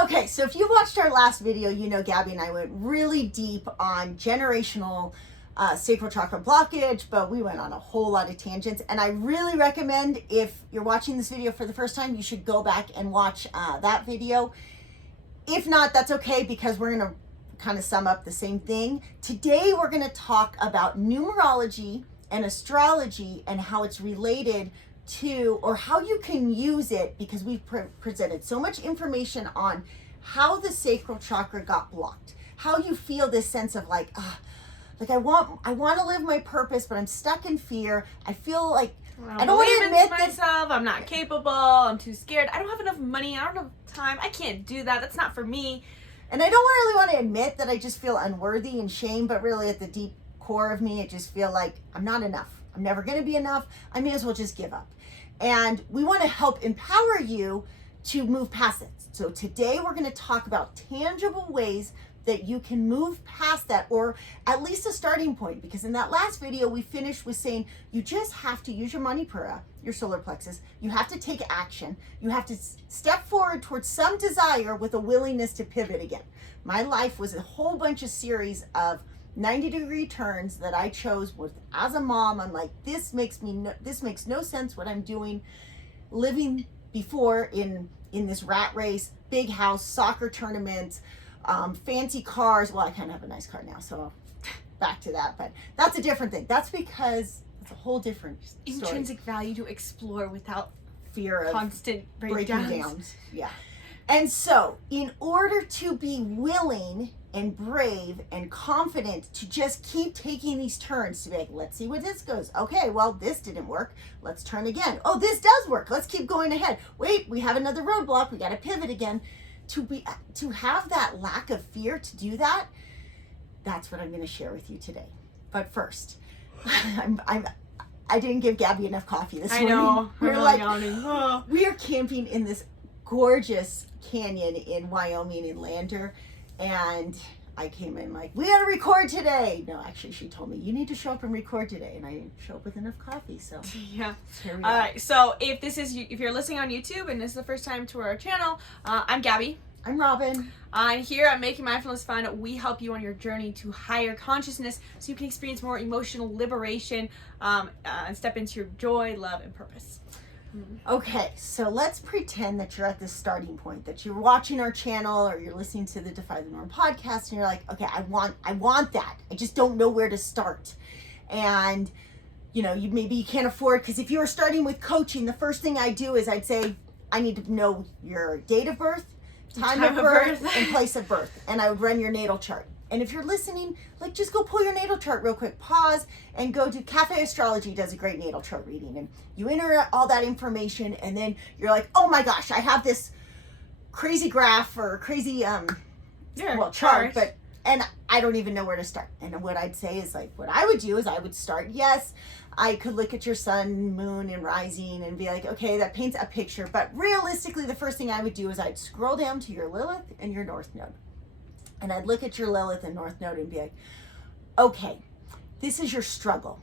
Okay, so if you watched our last video, you know Gabby and I went really deep on generational sacral chakra blockage, but we went on a whole lot of tangents. And I really recommend, if you're watching this video for the first time, you should go back and watch that video. If not, that's okay, because we're going to kind of sum up the same thing. Today, we're going to talk about numerology and astrology and how it's related to, or how you can use it, because we've presented so much information on how the sacral chakra got blocked, how you feel this sense of like I want to live my purpose, but I'm stuck in fear. I feel like I don't want to admit myself. I'm not capable. I'm too scared. I don't have enough money. I don't have time. I can't do that. That's not for me. And I don't really want to admit that I just feel unworthy and shame, but really at the deep core of me, I just feel like I'm not enough. I'm never going to be enough. I may as well just give up. And we want to help empower you to move past it. So today we're going to talk about tangible ways that you can move past that, or at least a starting point. Because in that last video, we finished with saying you just have to use your manipura, your solar plexus. You have to take action. You have to step forward towards some desire with a willingness to pivot again. My life was a whole bunch of series of 90-degree turns that I chose with, as a mom. I'm like, this makes no sense what I'm doing, living before in this rat race, big house, soccer tournament, fancy cars. Well, I kind of have a nice car now, so back to that, but that's a different thing. That's because it's a whole different story. Intrinsic value to explore without fear of constant breaking down. Yeah. And so in order to be willing and brave and confident to just keep taking these turns, to be like, let's see where this goes. Okay, well, this didn't work. Let's turn again. Oh, this does work. Let's keep going ahead. Wait, we have another roadblock. We got to pivot again. To have that lack of fear to do that, that's what I'm going to share with you today. But first, I didn't give Gabby enough coffee this morning. I know. We're like, we are camping in this gorgeous canyon in Wyoming in Lander, and I came in like, we gotta record today. No, actually, she told me you need to show up and record today, and I didn't show up with enough coffee. So yeah. Here we All go. right. So if you're listening on YouTube and this is the first time to our channel, I'm Gabby. I'm Robin. And here at Making Mindfulness Fun, we help you on your journey to higher consciousness, so you can experience more emotional liberation and step into your joy, love, and purpose. Okay, so let's pretend that you're at this starting point, that you're watching our channel or you're listening to the Defy the Norm podcast, and you're like, okay, I want that. I just don't know where to start. And you know, maybe you can't afford, because if you were starting with coaching, the first thing I do is I'd say, I need to know your date of birth, time of birth, and place of birth. And I would run your natal chart. And if you're listening, like, just go pull your natal chart real quick, pause, and go to Cafe Astrology does a great natal chart reading. And you enter all that information, and then you're like, oh my gosh, I have this crazy graph or crazy chart, and I don't even know where to start. And what I'd say is, like, what I would do is I would start, yes, I could look at your sun, moon, and rising and be like, okay, that paints a picture. But realistically, the first thing I would do is I'd scroll down to your Lilith and your North Node. And I'd look at your Lilith and North Node and be like, okay, this is your struggle.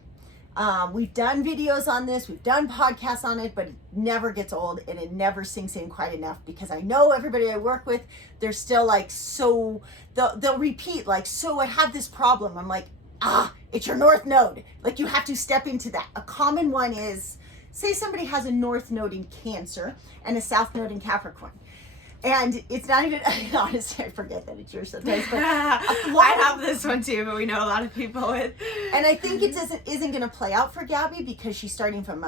We've done videos on this, we've done podcasts on it, but it never gets old and it never sinks in quite enough, because I know everybody I work with, they're still like, so they'll repeat like, so I have this problem. I'm like, it's your North Node. Like, you have to step into that. A common one is, say somebody has a North Node in Cancer and a South Node in Capricorn. And it's not even, honestly, I forget that it's yours sometimes, but I have this one too, but we know a lot of people with. And I think it isn't going to play out for Gabby, because she's starting from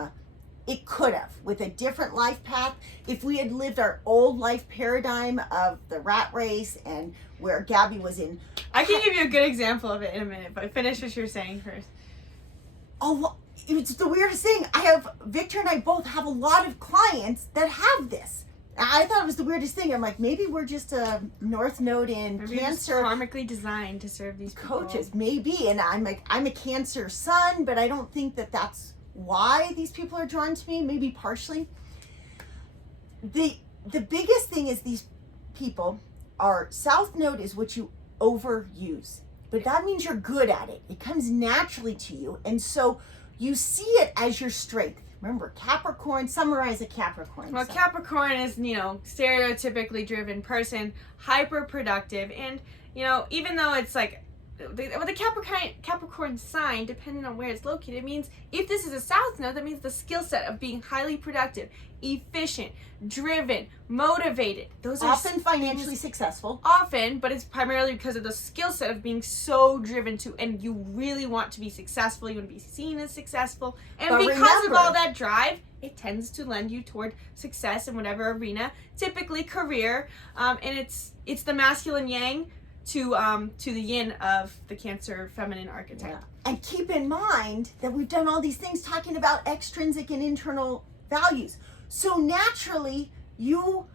it could have, with a different life path. If we had lived our old life paradigm of the rat race and where Gabby was in. I can give you a good example of it in a minute, but finish what you're saying first. Oh, well, it's the weirdest thing. Victor and I both have a lot of clients that have this. I thought it was the weirdest thing. I'm like, maybe we're just a North Node in maybe Cancer. Karmically designed to serve these coaches. people. Maybe. And I'm like, I'm a Cancer sun, but I don't think that that's why these people are drawn to me. Maybe partially. The biggest thing is these people are, South Node is what you overuse, but that means you're good at it. It comes naturally to you. And so you see it as your strength. remember, Capricorn, summarize a Capricorn. Well, Capricorn is, stereotypically driven person, hyper productive, and, even though it's like, the Capricorn sign, depending on where it's located, it means if this is a south node, that means the skill set of being highly productive, efficient, driven, motivated. Those are often financially successful. Often, but it's primarily because of the skill set of being so driven to, and you really want to be successful, you want to be seen as successful, and but because remember, of all that drive, it tends to lend you toward success in whatever arena, typically career, and it's the masculine yang to the yin of the Cancer feminine archetype. Yeah. And keep in mind that we've done all these things talking about extrinsic and internal values. So naturally, you're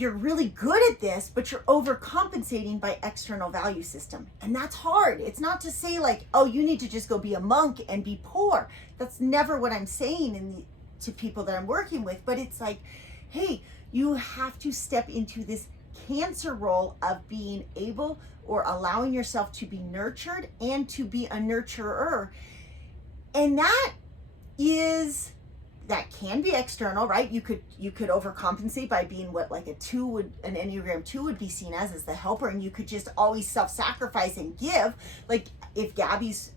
really good at this, but you're overcompensating by external value system. And that's hard. It's not to say like, oh, you need to just go be a monk and be poor. That's never what I'm saying to people that I'm working with. But it's like, hey, you have to step into this Cancer role of being able or allowing yourself to be nurtured and to be a nurturer. And that can be external, right? You could overcompensate by being what like an Enneagram 2 would be seen as the helper, and you could just always self-sacrifice and give. Like if Gabby's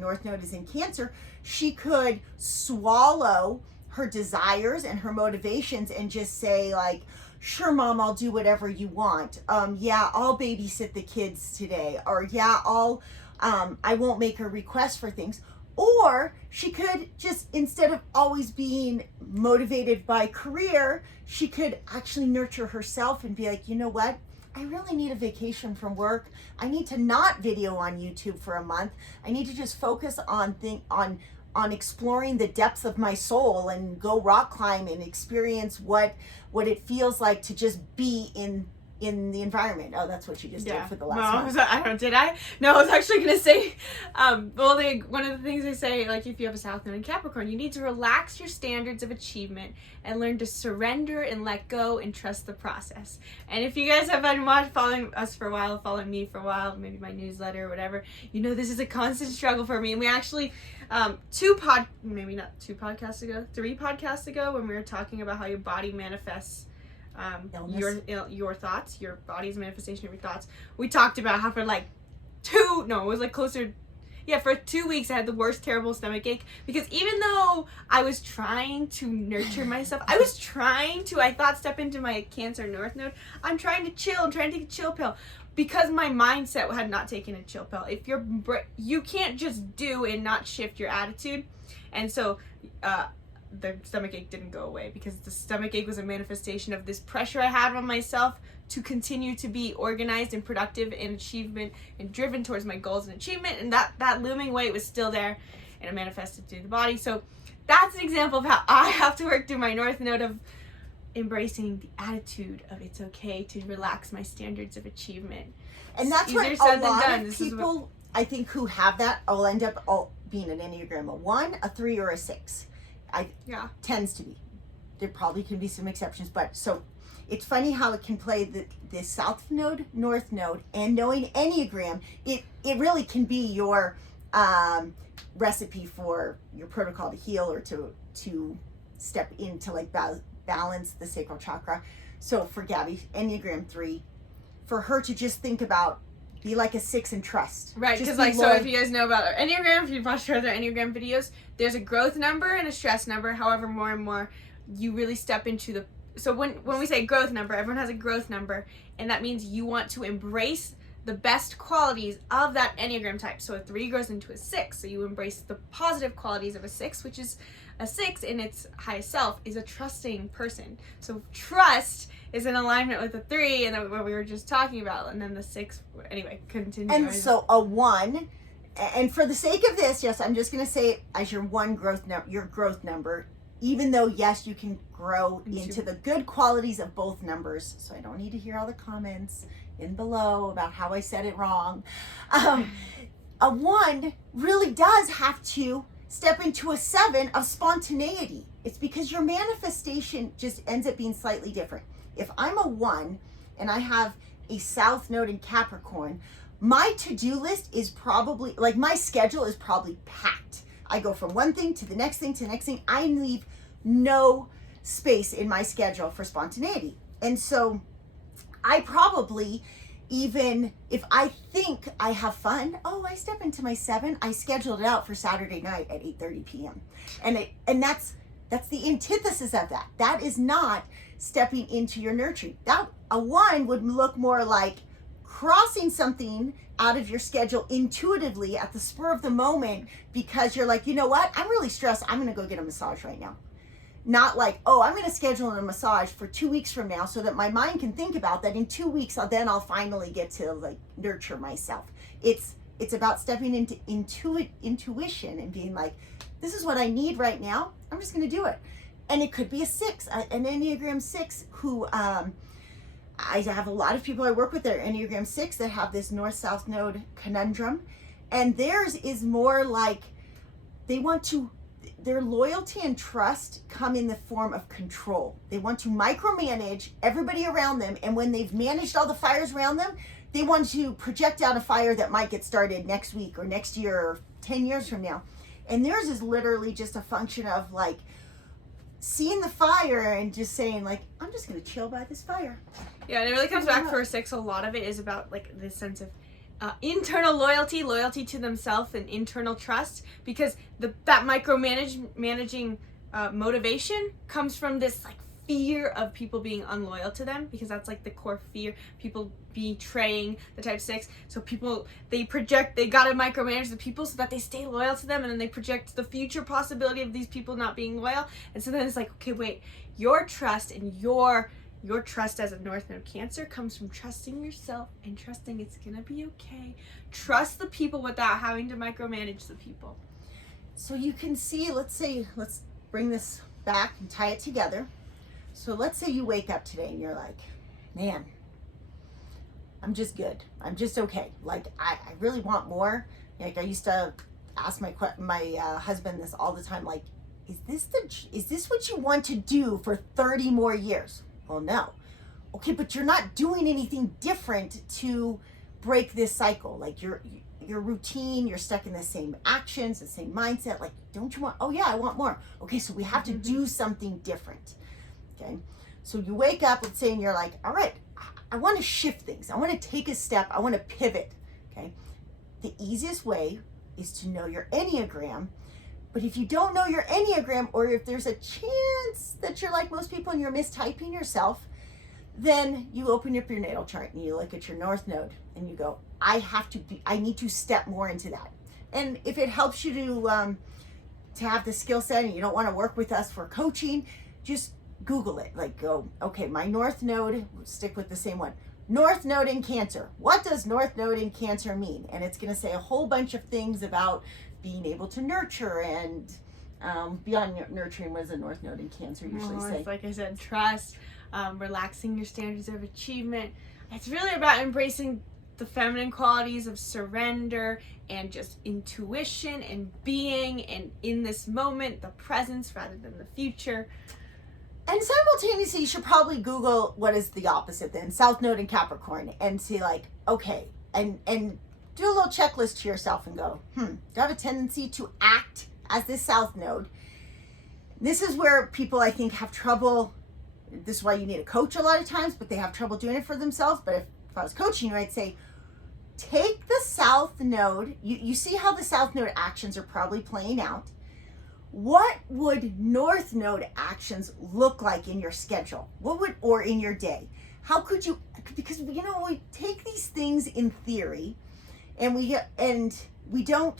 North Node is in Cancer, she could swallow her desires and her motivations and just say like, sure, Mom, I'll do whatever you want. Yeah, I'll babysit the kids today. Or yeah, I won't make a request for things. Or she could just, instead of always being motivated by career, she could actually nurture herself and be like, you know what? I really need a vacation from work. I need to not video on YouTube for a month. I need to just focus on exploring the depths of my soul and go rock climb and experience what it feels like to just be in the environment. Oh, that's what you just did for the last month. Did I? No, I was actually going to say, one of the things they say, like if you have a South Node in Capricorn, you need to relax your standards of achievement and learn to surrender and let go and trust the process. And if you guys have been following us for a while, following me for a while, maybe my newsletter or whatever, this is a constant struggle for me. And we actually, 3 podcasts ago, when we were talking about how your body manifests your thoughts, your body's manifestation of your thoughts, we talked about how for for 2 weeks I had the worst terrible stomach ache, because even though I was trying to nurture myself, I thought step into my Cancer North Node, I'm trying to chill, I'm trying to take a chill pill, because my mindset had not taken a chill pill. If you can't just do and not shift your attitude, and so the stomach ache didn't go away, because the stomach ache was a manifestation of this pressure I had on myself to continue to be organized and productive and achievement and driven towards my goals and achievement, and that looming weight was still there, and it manifested through the body. So that's an example of how I have to work through my North Node of embracing the attitude of it's okay to relax my standards of achievement. And that's what a lot of people, I think, who have that will end up being an Enneagram, a 1, a 3, or a 6. Tends to be. There probably can be some exceptions, but so it's funny how it can play the South Node, North Node, and knowing Enneagram, it really can be your recipe for your protocol to heal or to step into like balance the sacral chakra. So for Gabby, Enneagram 3, for her to just think about, be like a 6 and trust. Right, because so if you guys know about our Enneagram, if you've watched our other Enneagram videos, there's a growth number and a stress number. However, more and more, you really step into so when we say growth number, everyone has a growth number, and that means you want to embrace the best qualities of that Enneagram type. So a 3 grows into a 6, so you embrace the positive qualities of a 6, which is a 6 in its highest self is a trusting person. So trust is in alignment with the 3 and what we were just talking about, and then the 6. Anyway, continue. And so a 1, and for the sake of this, yes, I'm just going to say it as your your growth number, even though yes, you can grow into the good qualities of both numbers. So I don't need to hear all the comments in below about how I said it wrong. A 1 really does have to step into a 7 of spontaneity. It's because your manifestation just ends up being slightly different. If I'm a 1 and I have a South Node in Capricorn, my to-do list is probably, like my schedule is probably packed, I go from one thing to the next thing to the next thing. I leave no space in my schedule for spontaneity. And so I probably, even if I think I have fun, I step into my 7, I scheduled it out for Saturday night at 8:30 p.m. And that's the antithesis of that. That is not stepping into your nurturing. That a 1 would look more like crossing something out of your schedule intuitively at the spur of the moment because you're like, you know what? I'm really stressed. I'm going to go get a massage right now. Not like, I'm going to schedule a massage for 2 weeks from now so that my mind can think about that in 2 weeks. I'll finally get to like nurture myself. It's about stepping into intuition and being like, this is what I need right now. I'm just going to do it. And it could be a 6, an Enneagram 6 who, I have a lot of people I work with that are Enneagram 6 that have this North-South node conundrum. And theirs is more like their loyalty and trust come in the form of control. They want to micromanage everybody around them. And when they've managed all the fires around them, they want to project out a fire that might get started next week or next year or 10 years from now. And theirs is literally just a function of like seeing the fire and just saying like, I'm just going to chill by this fire. Yeah, and it really comes back for a 6. A lot of it is about like this sense of internal loyalty to themselves, and internal trust, because that micromanaging motivation comes from this like fear of people being unloyal to them, because that's like the core fear, people betraying the type 6. So people, they gotta micromanage the people so that they stay loyal to them, and then they project the future possibility of these people not being loyal. And so then it's like, okay, wait, your trust and your trust as a North Node Cancer comes from trusting yourself and trusting it's gonna be okay. Trust the people without having to micromanage the people. So you can see, let's bring this back and tie it together. So let's say you wake up today and you're like, man, I'm just good. I'm just okay. Like, I really want more. Like, I used to ask my husband this all the time, like, is this what you want to do for 30 more years? Well, no. Okay, but you're not doing anything different to break this cycle. Like your routine, you're stuck in the same actions, the same mindset. Like, don't you want, I want more. Okay, so we have to do something different. Okay, so you wake up, let's say, and you're like, all right, I want to shift things. I want to take a step. I want to pivot. Okay, the easiest way is to know your Enneagram. But if you don't know your Enneagram, or if there's a chance that you're like most people and you're mistyping yourself, then you open up your natal chart and you look at your North Node and you go, I need to step more into that. And if it helps you to have the skill set and you don't want to work with us for coaching, just Google it. Like, go, okay, my North Node, stick with the same one. North Node in Cancer. What does North Node in Cancer mean? And it's going to say a whole bunch of things about being able to nurture, and beyond nurturing, what does a North Node in Cancer usually say? It's like I said, trust, relaxing your standards of achievement. It's really about embracing the feminine qualities of surrender and just intuition and being, and in this moment, the presence rather than the future. And simultaneously, you should probably Google what is the opposite then, South Node in Capricorn, and see like, okay, and do a little checklist to yourself and go, do I have a tendency to act as this South Node? This is where people, I think, have trouble. This is why you need a coach a lot of times, but they have trouble doing it for themselves. But if I was coaching you, I'd say, take the South Node. You see how the South Node actions are probably playing out. What would North Node actions look like in your schedule? Or in your day? How could you, because, we take these things in theory, and we know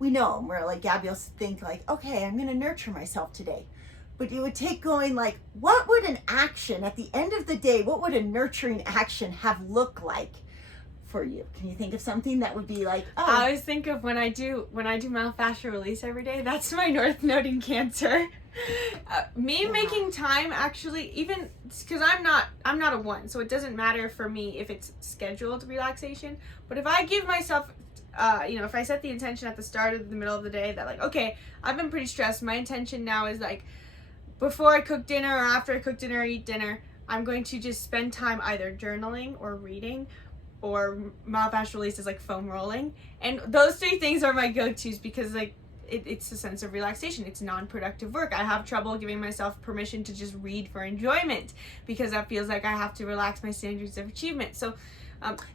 them. We're like, Gabby will think like, okay, I'm going to nurture myself today. But it would take going like, what would an action at the end of the day, what would a nurturing action have looked like for you? Can you think of something that would be like, I always think of when I do myofascial release every day, that's my North Node in Cancer. Making time, actually, even because I'm not a 1, so it doesn't matter for me if it's scheduled relaxation. But if I give myself, if I set the intention at the start of the middle of the day that like, okay, I've been pretty stressed. My intention now is like, before I cook dinner or after I cook dinner or eat dinner, I'm going to just spend time either journaling or reading, or myofascial release is like foam rolling. And those 3 things are my go-tos, because like, it's a sense of relaxation. It's non-productive work. I have trouble giving myself permission to just read for enjoyment because that feels like I have to relax my standards of achievement. So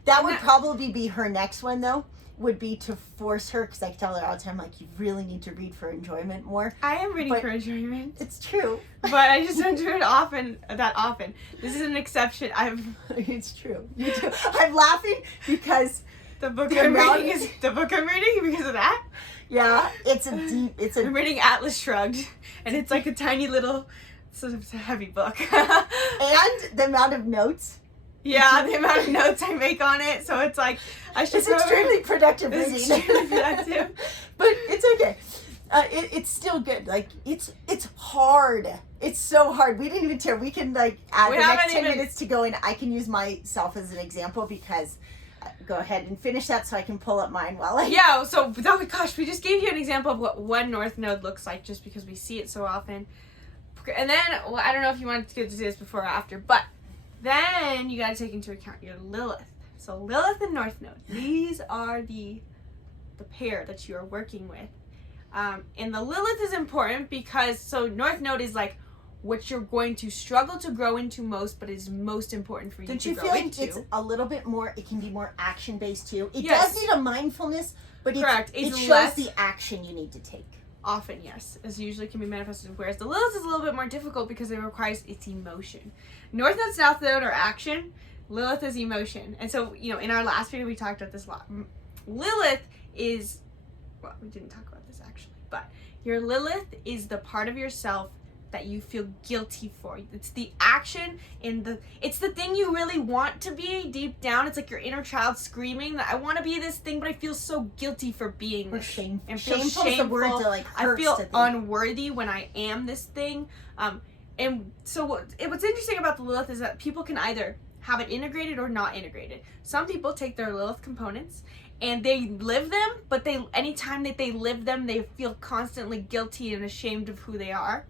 that would probably be her next one, though, would be to force her, because I tell her all the time, like, you really need to read for enjoyment more. I am reading for enjoyment. It's true. But I just don't do it that often. This is an exception. It's true. You do. I'm laughing because the book I'm reading because of that. Yeah, I'm reading Atlas Shrugged, and it's like a tiny little, it's a heavy book. And the amount of notes. Yeah, the amount of notes I make on it, so it's like, it's extremely productive reading. It's extremely productive. But it's okay. It's still good. Like, it's hard. It's so hard. We didn't even tell. We can, like, add the next 10 minutes to go in. I can use myself as an example because, go ahead and finish that so I can pull up mine while I... Yeah, so, oh my gosh, we just gave you an example of what one North Node looks like just because we see it so often. And then, well, I don't know if you wanted to get to this before or after, but then you got to take into account your Lilith. So Lilith and North Node, these are the pair that you are working with. And the Lilith is important because, so North Node is like what you're going to struggle to grow into most, but is most important for you to grow into. Don't you feel like it's a little bit more, it can be more action-based too? It does need a mindfulness, but it shows the action you need to take. Often, yes, as usually can be manifested, whereas the Lilith is a little bit more difficult because it requires its emotion. North Node, South Node are action. Lilith is emotion. And so, you know, in our last video, we talked about this a lot. Lilith is, well, we didn't talk about this actually, but your Lilith is the part of yourself that you feel guilty for. It's the action it's the thing you really want to be deep down. It's like your inner child screaming that I want to be this thing, but I feel so guilty for being this. Shameful. And feel Shameful is the word that, like, I hurts feel to think. unworthy when I am this thing. And so what's interesting about the Lilith is that people can either have it integrated or not integrated. Some people take their Lilith components and they live them, but anytime that they live them, they feel constantly guilty and ashamed of who they are.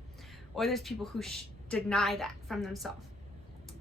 Or there's people who deny that from themselves.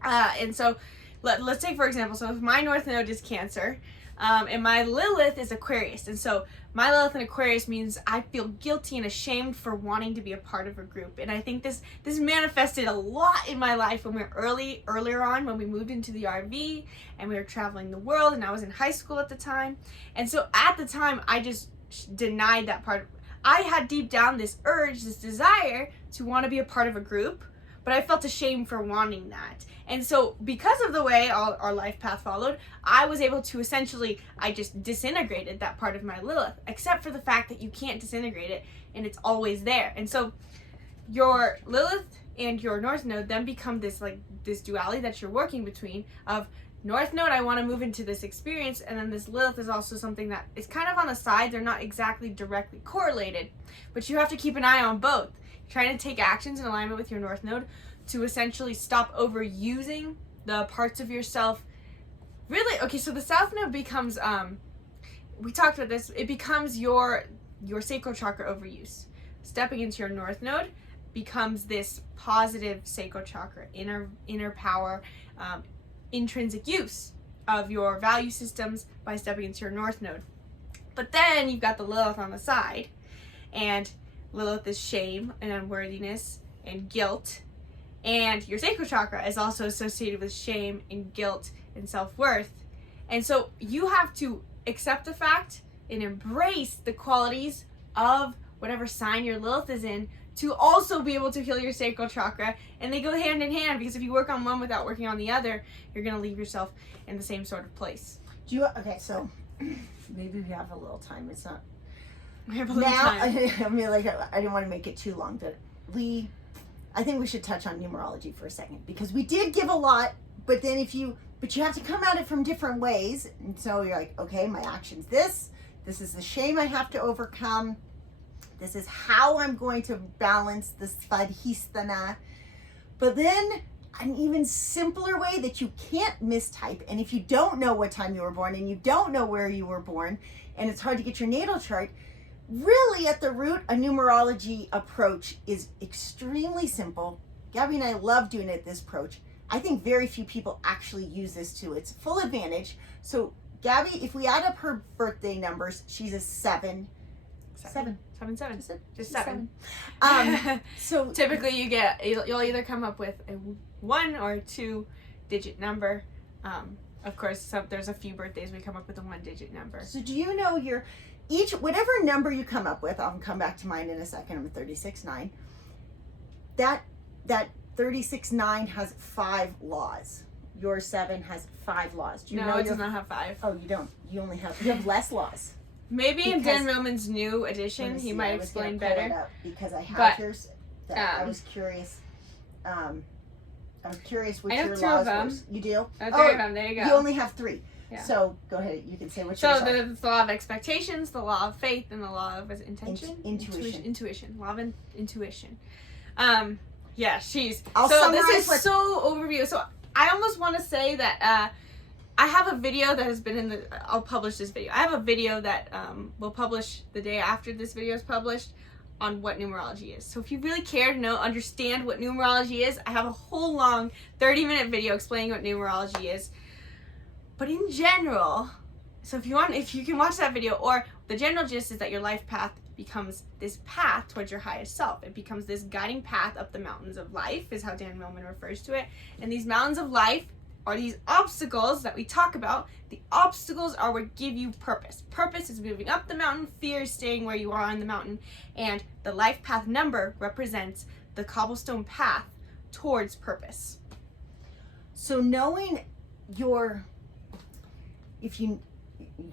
And so let's take, for example, so if my North Node is Cancer, and my Lilith is Aquarius. And so my Lilith in Aquarius means I feel guilty and ashamed for wanting to be a part of a group. And I think this manifested a lot in my life when we were earlier on, when we moved into the RV and we were traveling the world, and I was in high school at the time. And so at the time, I just denied that part. I had deep down this urge, this desire to want to be a part of a group, but I felt ashamed for wanting that. And so because of the way our life path followed, I was able to essentially, I just disintegrated that part of my Lilith, except for the fact that you can't disintegrate it and it's always there. And so your Lilith and your North Node then become this duality that you're working between of North Node, I want to move into this experience, and then this Lilith is also something that is kind of on the side. They're not exactly directly correlated, but you have to keep an eye on both. You're trying to take actions in alignment with your North Node to essentially stop overusing the parts of yourself. Really, okay, so the South Node becomes, we talked about this, it becomes your sacral chakra overuse. Stepping into your North Node becomes this positive sacral chakra, inner power, intrinsic use of your value systems by stepping into your North Node. But then you've got the Lilith on the side, and Lilith is shame and unworthiness and guilt, and your sacral chakra is also associated with shame and guilt and self-worth. And so you have to accept the fact and embrace the qualities of whatever sign your Lilith is in to also be able to heal your sacral chakra. And they go hand in hand, because if you work on one without working on the other, you're going to leave yourself in the same sort of place. Okay, so maybe we have a little time. It's not. We have a little time. I mean, like, I didn't want to make it too long, but I think we should touch on numerology for a second, because we did give a lot, but then you have to come at it from different ways. And so you're like, okay, my action's this is the shame I have to overcome. This is how I'm going to balance the svadhisthana. But then an even simpler way that you can't mistype, and if you don't know what time you were born and you don't know where you were born and it's hard to get your natal chart, really at the root, a numerology approach is extremely simple. Gabby and I love doing this approach. I think very few people actually use this to its full advantage. So Gabby, if we add up her birthday numbers, she's a 7. Seven. Just seven. So typically you'll either come up with a 1 or 2 digit number. Of course, there's a few birthdays we come up with a 1-digit number. So do you know whatever number you come up with, I'll come back to mine in a second, I'm 36-9, that 36-9 has 5 laws. Your 7 has 5 laws. Do you know it does not have 5. Oh, you don't. You have less laws. Maybe in Dan Millman's new edition, he might explain better. Pull it up because I have yours. I was curious. I'm curious which your laws were. You do? 3 of them. There you go. You only have 3. Yeah. So go ahead. You can say which. So the law of expectations, the law of faith, and the law of intention. Intuition. Law of intuition. Yeah, she's. This is so overview. So I almost want to say that I have a video that has been I'll publish this video. I have a video that we'll publish the day after this video is published on what numerology is. So if you really care to understand what numerology is, I have a whole long 30-minute video explaining what numerology is. But in general, so if you can watch that video, or the general gist is that your life path becomes this path towards your highest self. It becomes this guiding path up the mountains of life, is how Dan Millman refers to it. And these mountains of life are these obstacles that we talk about. The obstacles are what give you purpose. Purpose is moving up the mountain. Fear is staying where you are on the mountain. And the life path number represents the cobblestone path towards purpose. So knowing if you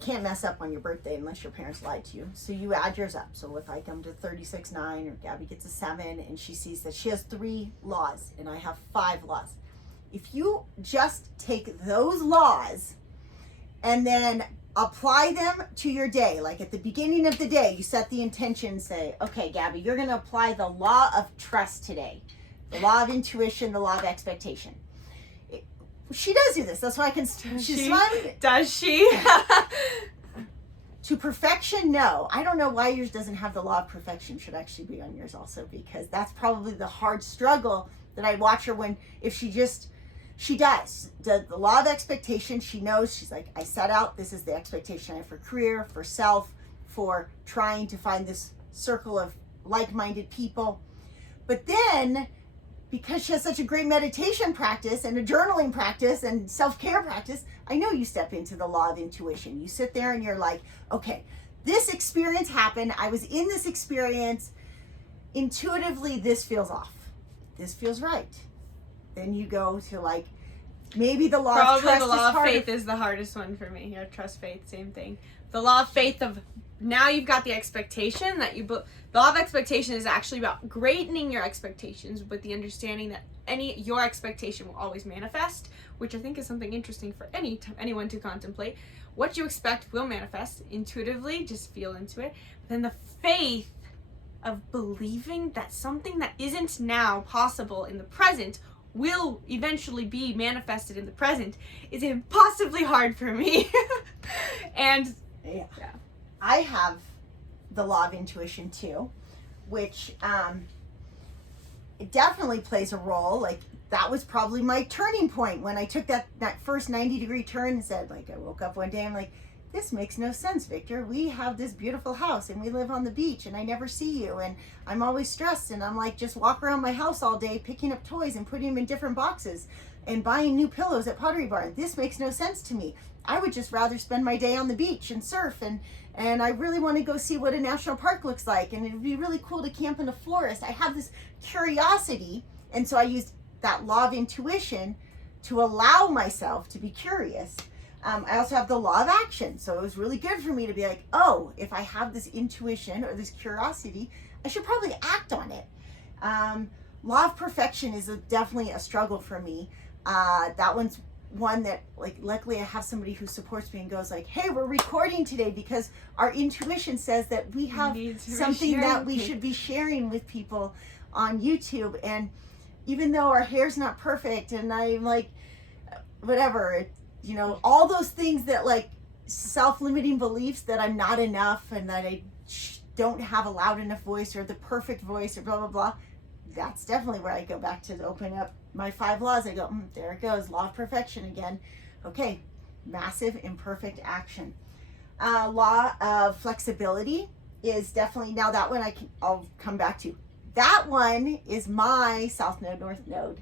can't mess up on your birthday unless your parents lied to you. So you add yours up. So if I come to 36-9 or Gabby gets a 7 and she sees that she has 3 laws and I have 5 laws. If you just take those laws and then apply them to your day, like at the beginning of the day, you set the intention, say, okay, Gabby, you're going to apply the law of trust today, the law of intuition, the law of expectation. She does do this. That's why I can. She's smiling. Does she? To perfection, no. I don't know why yours doesn't have the law of perfection. Should actually be on yours also, because that's probably the hard struggle that I watch her she does. The law of expectation, she knows, she's like, I set out, this is the expectation I have for career, for self, for trying to find this circle of like-minded people. But then, because she has such a great meditation practice and a journaling practice and self-care practice, I know you step into the law of intuition. You sit there and you're like, okay, this experience happened. I was in this experience. Intuitively, this feels off. This feels right. Then you go to maybe the law of trust. Probably the law of faith is the hardest one for me. Yeah, trust, faith, same thing. The law of faith of now you've got the expectation that the law of expectation is actually about greatening your expectations with the understanding that your expectation will always manifest, which I think is something interesting for anyone to contemplate. What you expect will manifest intuitively, just feel into it. But then the faith of believing that something that isn't now possible in the present will eventually be manifested in the present is impossibly hard for me. And yeah. I have the law of intuition too, which it definitely plays a role. That was probably my turning point when I took that first 90-degree turn and said, I woke up one day, I'm like, this makes no sense, Victor. We have this beautiful house and we live on the beach and I never see you and I'm always stressed and I'm just walk around my house all day picking up toys and putting them in different boxes and buying new pillows at Pottery Barn. This makes no sense to me. I would just rather spend my day on the beach and surf and I really want to go see what a national park looks like and it'd be really cool to camp in a forest. I have this curiosity, and so I used that law of intuition to allow myself to be curious. I also have the law of action. So it was really good for me to be like, oh, if I have this intuition or this curiosity, I should probably act on it. Law of perfection is definitely a struggle for me. That one's one that, luckily I have somebody who supports me and goes hey, we're recording today because our intuition says that we have something that we should be sharing with people on YouTube. And even though our hair's not perfect and I'm whatever, all those things that self-limiting beliefs that I'm not enough and that I don't have a loud enough voice or the perfect voice or blah, blah, blah. That's definitely where I go back to open up my 5 laws. I go, there it goes, law of perfection again. Okay, massive imperfect action. Law of flexibility is definitely, now that one I'll come back to. That one is my South Node, North Node,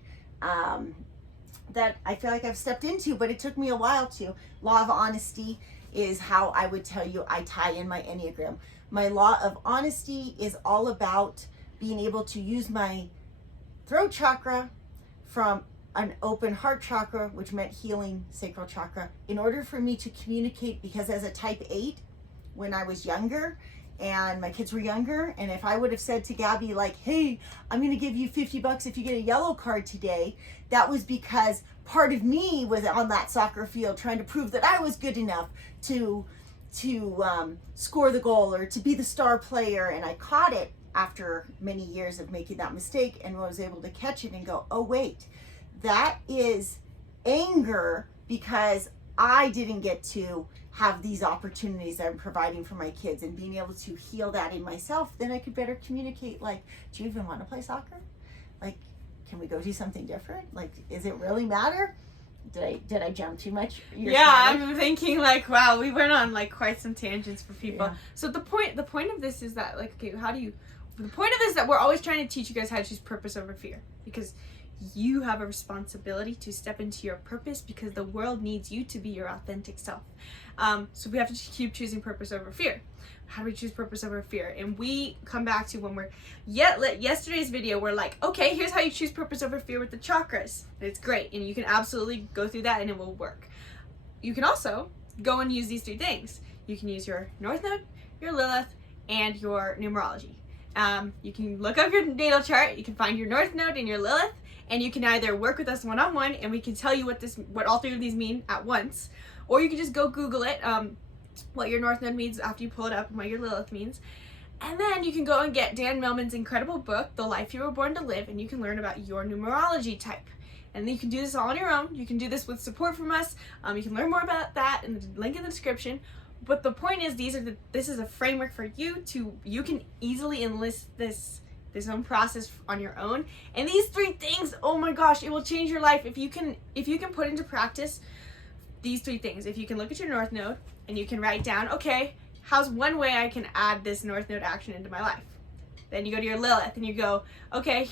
that I feel like I've stepped into, but it took me a while to. Law of honesty is how I would tell you I tie in my Enneagram. My law of honesty is all about being able to use my throat chakra from an open heart chakra, which meant healing sacral chakra, in order for me to communicate, because as a type 8, when I was younger and my kids were younger, and if I would have said to Gabby, like, hey, I'm going to give you $50 if you get a yellow card today, that was because part of me was on that soccer field trying to prove that I was good enough to score the goal or to be the star player. And I caught it after many years of making that mistake, and was able to catch it and go, oh wait, that is anger because I didn't get to have these opportunities that I'm providing for my kids, and being able to heal that in myself, then I could better communicate, like, do you even want to play soccer? Like, can we go do something different? Like, does it really matter? Did I jump too much? I'm thinking, like, wow, we went on like quite some tangents for people. Yeah. So the point of this is that, like, okay, the point of this is that we're always trying to teach you guys how to choose purpose over fear, because you have a responsibility to step into your purpose, because the world needs you to be your authentic self. So we have to keep choosing purpose over fear. How do we choose purpose over fear? And we come back to when we're yesterday's video, we're like, okay, here's how you choose purpose over fear with the chakras. And it's great, and you can absolutely go through that and it will work. You can also go and use these 3 things. You can use your North Node, your Lilith, and your numerology. You can look up your natal chart, you can find your North Node and your Lilith, and you can either work with us one-on-one and we can tell you what all 3 of these mean at once, or you can just go Google it, what your North Node means after you pull it up, and what your Lilith means. And then you can go and get Dan Millman's incredible book, The Life You Were Born to Live, and you can learn about your numerology type. And then you can do this all on your own. You can do this with support from us. You can learn more about that in the link in the description. But the point is, this is a framework for you can easily enlist this own process on your own. And these 3 things, oh my gosh, it will change your life if you can put into practice these 3 things. If you can look at your North Node and you can write down, okay, how's one way I can add this North Node action into my life? Then you go to your Lilith and you go, okay,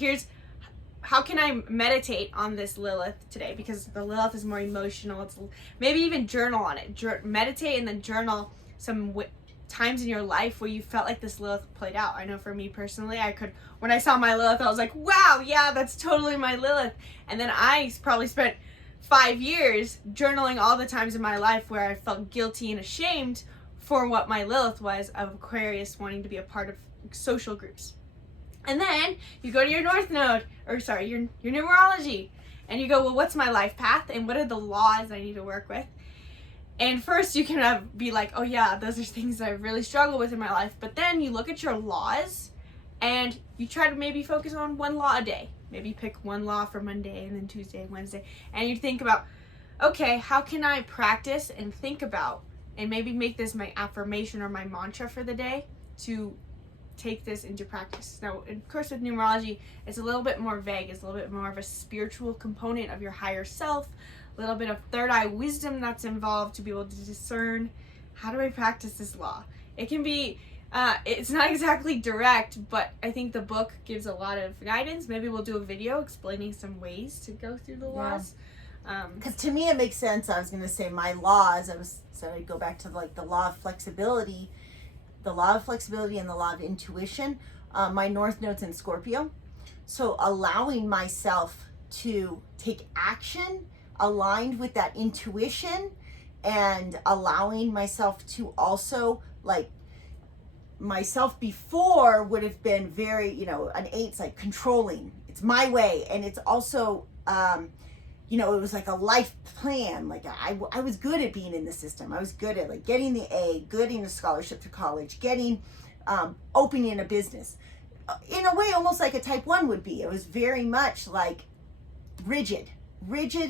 how can I meditate on this Lilith today? Because the Lilith is more emotional. It's maybe even journal on it. Meditate and then journal some times in your life where you felt like this Lilith played out. I know for me personally, when I saw my Lilith, I was like, wow, yeah, that's totally my Lilith. And then I probably spent 5 years journaling all the times in my life where I felt guilty and ashamed for what my Lilith was of Aquarius wanting to be a part of social groups. And then you go to your North Node, your numerology, and you go, well, what's my life path and what are the laws I need to work with? And first you can be like, oh yeah, those are things that I really struggle with in my life. But then you look at your laws and you try to maybe focus on 1 law a day. Maybe pick 1 law for Monday and then Tuesday and Wednesday. And you think about, okay, how can I practice and think about and maybe make this my affirmation or my mantra for the day to take this into practice. Now, of course, with numerology, it's a little bit more vague. It's a little bit more of a spiritual component of your higher self, a little bit of third eye wisdom that's involved to be able to discern, how do I practice this law? It can be, it's not exactly direct, but I think the book gives a lot of guidance. Maybe we'll do a video explaining some ways to go through the laws. Because to me, it makes sense. I was going to say my laws, I'd go back to like the law of flexibility, and the law of intuition. My North Node's in Scorpio. So allowing myself to take action aligned with that intuition, and allowing myself to also, like, myself before would have been very, an 8's like controlling. It's my way. And it's also, it was like a life plan. Like I was good at being in the system. I was good at like getting the A, getting a scholarship to college, getting, opening a business. In a way, almost like a type 1 would be. It was very much like rigid,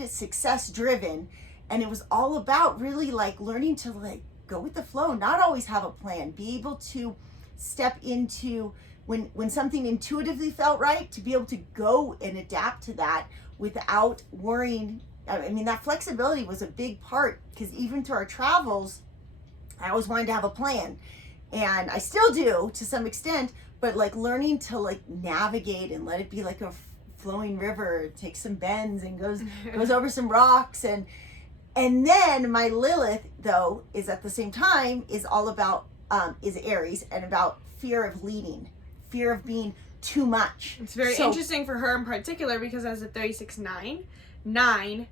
success driven. And it was all about really like learning to like go with the flow, not always have a plan, be able to step into when something intuitively felt right, to be able to go and adapt to that without worrying. I mean, that flexibility was a big part, because even through our travels, I always wanted to have a plan. And I still do to some extent, but like learning to like navigate and let it be like a flowing river, takes some bends and goes over some rocks. And then my Lilith, though, is at the same time is all about is Aries and about fear of leading, fear of being too much. It's very interesting for her in particular because as a 36-9, 9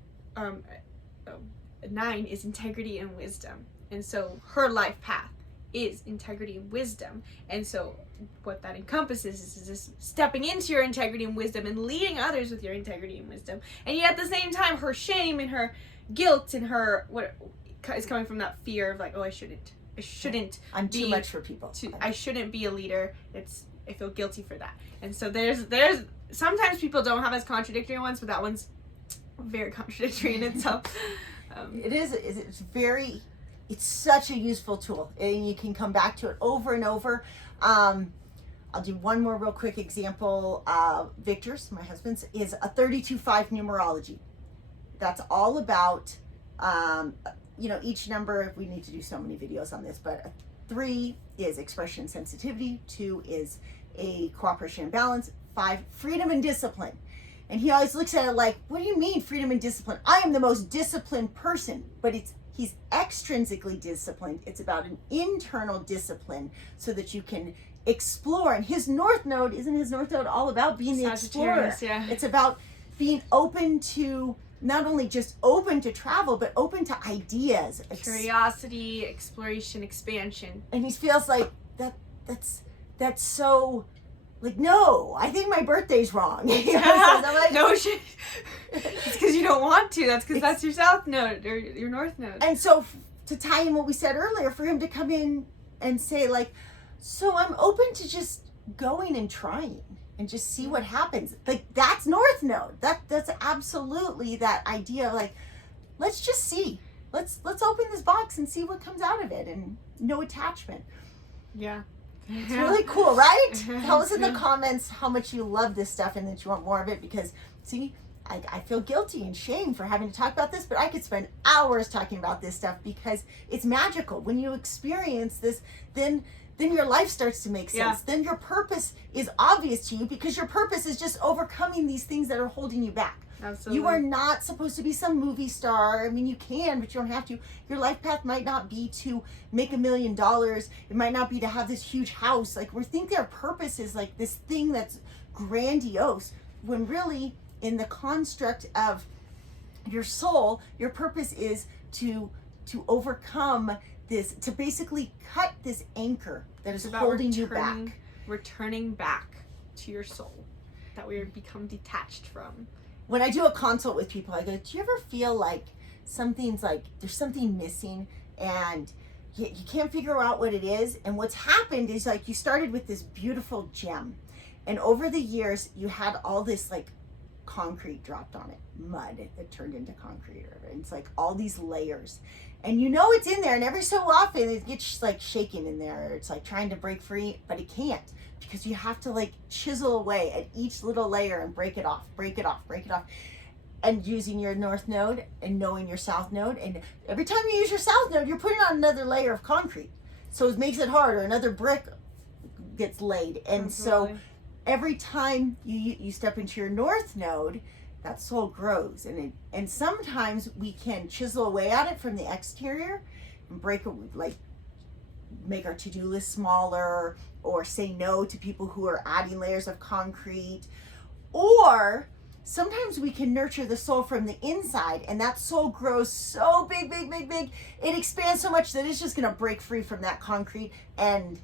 is integrity and wisdom. And so her life path is integrity and wisdom. And so what that encompasses is this stepping into your integrity and wisdom and leading others with your integrity and wisdom. And yet at the same time, her shame and her guilt and her what is coming from that fear of like, oh, I shouldn't I'm too much for people. I shouldn't be a leader. I feel guilty for that. And so there's sometimes people don't have as contradictory ones, but that one's very contradictory in itself. It's such a useful tool, and you can come back to it over and over. I'll do one more real quick example. Victor's, my husband's, is a 32-5 numerology. That's all about, each number. We need to do so many videos on this, but 3 is expression and sensitivity. 2 is a cooperation and balance. 5, freedom and discipline. And he always looks at it like, what do you mean freedom and discipline? I am the most disciplined person, but he's extrinsically disciplined. It's about an internal discipline so that you can explore. And isn't his North Node all about being the explorer? Yeah. It's about being open to, not only just open to travel, but open to ideas. Curiosity, exploration, expansion. And he feels like that's so, like, no, I think my birthday's wrong. I'm like, no shit. It's because you don't want to. That's because that's your South Node or your North Node. And so to tie in what we said earlier, for him to come in and say like, so I'm open to just going and trying and just see what happens. Like, that's North Node. That's absolutely that idea of like, let's just see. Let's open this box and see what comes out of it, and no attachment. Yeah. It's really cool, right? Tell us in the comments how much you love this stuff and that you want more of it, because see, I feel guilty and shame for having to talk about this, but I could spend hours talking about this stuff because it's magical. When you experience this, then your life starts to make sense. Yeah. Then your purpose is obvious to you, because your purpose is just overcoming these things that are holding you back. Absolutely. You are not supposed to be some movie star. I mean, you can, but you don't have to. Your life path might not be to make $1 million. It might not be to have this huge house. Like, we think their purpose is like this thing that's grandiose, when really in the construct of your soul, your purpose is to overcome this, to basically cut this anchor that is holding you back. Returning back to your soul that we become detached from. When I do a consult with people, I go, do you ever feel like something's like, there's something missing and you can't figure out what it is? And what's happened is, like, you started with this beautiful gem, and over the years you had all this like concrete dropped on it, mud that turned into concrete, and it's like all these layers, and you know it's in there, and every so often it gets like shaking in there, or it's like trying to break free, but it can't, because you have to like chisel away at each little layer and break it off. And using your North Node and knowing your South Node, and every time you use your South Node, you're putting on another layer of concrete, so it makes it harder. Another brick gets laid, and so every time you step into your North Node, that soul grows, and sometimes we can chisel away at it from the exterior and make our to-do list smaller, or say no to people who are adding layers of concrete, or sometimes we can nurture the soul from the inside, and that soul grows so big, it expands so much that it's just going to break free from that concrete. And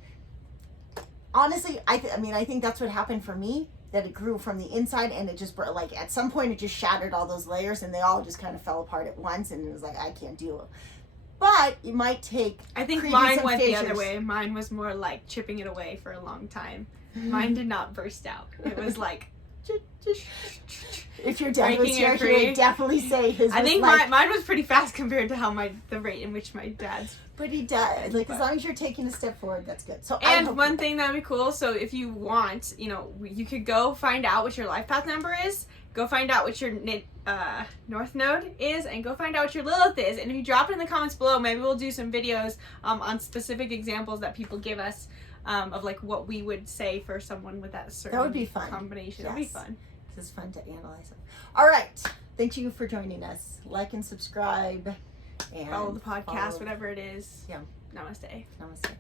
honestly, I think that's what happened for me, that it grew from the inside, and it just, like, at some point it just shattered all those layers, and they all just kind of fell apart at once, and it was like, I can't do it. But it might take, I think mine went the other way. Mine was more like chipping it away for a long time. Mine did not burst out. It was like, if your dad was here, he would definitely say his. I think like, mine was pretty fast compared to how the rate in which my dad's. But he does. Like, as long as you're taking a step forward, that's good. So, and one thing that would be cool. So if you want, you could go find out what your life path number is, go find out what your North Node is, and go find out what your Lilith is. And if you drop it in the comments below, maybe we'll do some videos on specific examples that people give us of like what we would say for someone with that certain That would be fun. combination. Yes. That would be fun. It's fun to analyze them. All right. Thank you for joining us. Like and subscribe. And Follow the podcast, follow. whatever it is. Yeah. Namaste. Namaste.